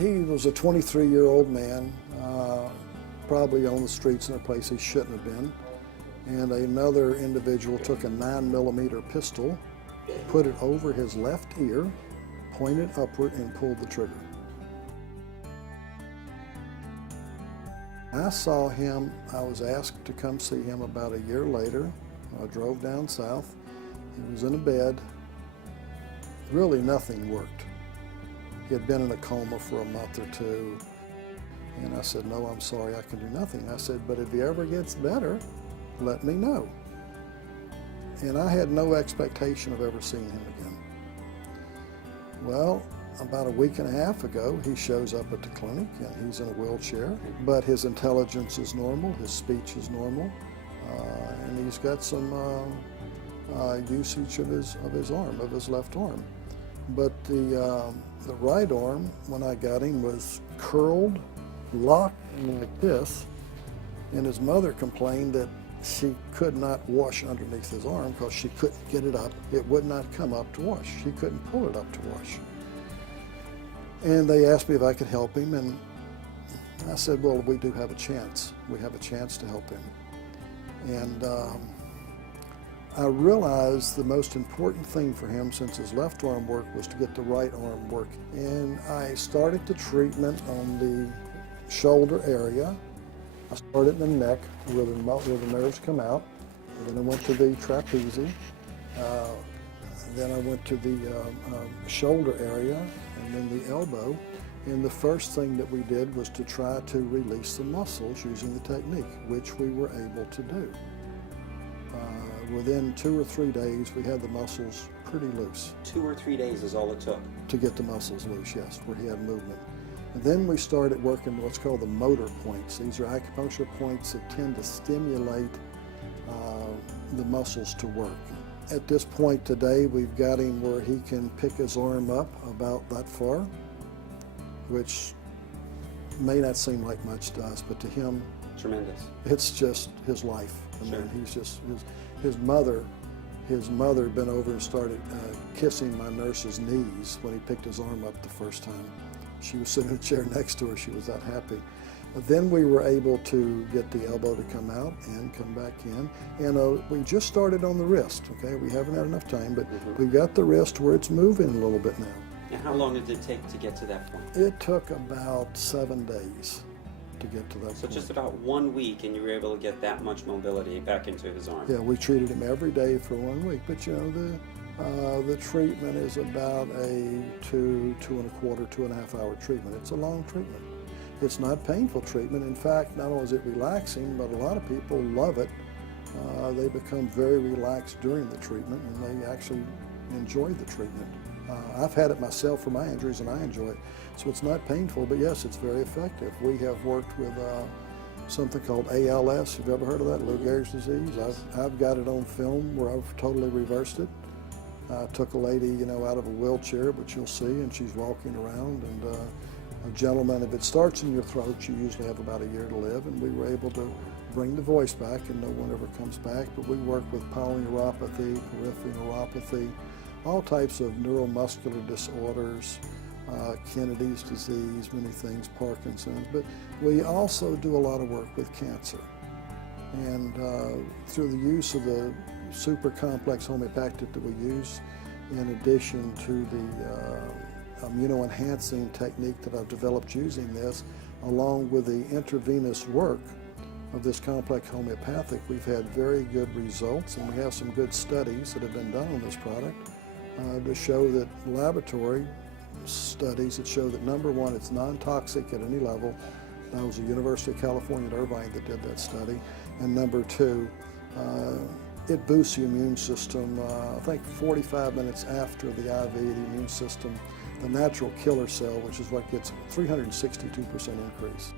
He was a 23-year-old man, probably on the streets in a place he shouldn't have been. And another individual took a 9mm pistol, put it over his left ear, pointed upward, and pulled the trigger. I saw him. I was asked to come see him about a year later. I drove down south. He was in a bed. Really nothing worked. He had been in a coma for a month or two. And I said, no, I'm sorry, I can do nothing. I said, but if he ever gets better, let me know. And I had no expectation of ever seeing him again. Well, about a week and a half ago, he shows up at the clinic and he's in a wheelchair, but his intelligence is normal, his speech is normal, and he's got some usage of his arm, of his left arm. But the right arm, when I got him, was curled, locked like this, and his mother complained that she could not wash underneath his arm because she couldn't get it up. It would not come up to wash. She couldn't pull it up to wash. And they asked me if I could help him, and I said, well, we do have a chance. We have a chance to help him. And I realized the most important thing for him, since his left arm worked, was to get the right arm working. And I started the treatment on the shoulder area. I started in the neck where the nerves come out. And then I went to the trapezius. Then I went to the shoulder area and then the elbow. And the first thing that we did was to try to release the muscles using the technique, which we were able to do. Within 2 or 3 days, we had the muscles pretty loose. 2 or 3 days is all it took? To get the muscles loose, yes, where he had movement. And then we started working what's called the motor points. These are acupuncture points that tend to stimulate the muscles to work. At this point today, we've got him where he can pick his arm up about that far, which may not seem like much to us, but to him, tremendous. It's just his life. I Sure. mean, he's just his mother had been over and started kissing my nurse's knees when he picked his arm up the first time. She was sitting in a chair next to her. She was that happy. But then we were able to get the elbow to come out and come back in. And we just started on the wrist, okay? We haven't had enough time, but we've got the wrist where it's moving a little bit now. And how long did it take to get to that point? It took about 7 days to get to that So point. just about 1 week and you were able to get that much mobility back into his arm? Yeah, we treated him every day for 1 week, but you know, the treatment is about a 2.25 hour treatment. It's a long treatment. It's not painful treatment. In fact, not only is it relaxing, but a lot of people love it. They become very relaxed during the treatment and they actually enjoy the treatment. I've had it myself for my injuries and I enjoy it. So it's not painful, but yes, it's very effective. We have worked with something called ALS. Have you ever heard of that, Lou Gehrig's disease? I've got it on film where I've totally reversed it. I took a lady, you know, out of a wheelchair, but you'll see, and she's walking around. And a gentleman, if it starts in your throat, you usually have about a year to live, and we were able to bring the voice back, and no one ever comes back. But we work with polyneuropathy, peripheral neuropathy, all types of neuromuscular disorders, Kennedy's disease, many things, Parkinson's. But we also do a lot of work with cancer. And through the use of the super complex homeopathic that we use, in addition to the immunoenhancing technique that I've developed using this, along with the intravenous work of this complex homeopathic, we've had very good results, and we have some good studies that have been done on this product to show that laboratory studies that show that, number one, it's non-toxic at any level. That was the University of California at Irvine that did that study. And number two, it boosts the immune system. I think 45 minutes after the IV, the immune system, the natural killer cell, which is what gets 362% increase.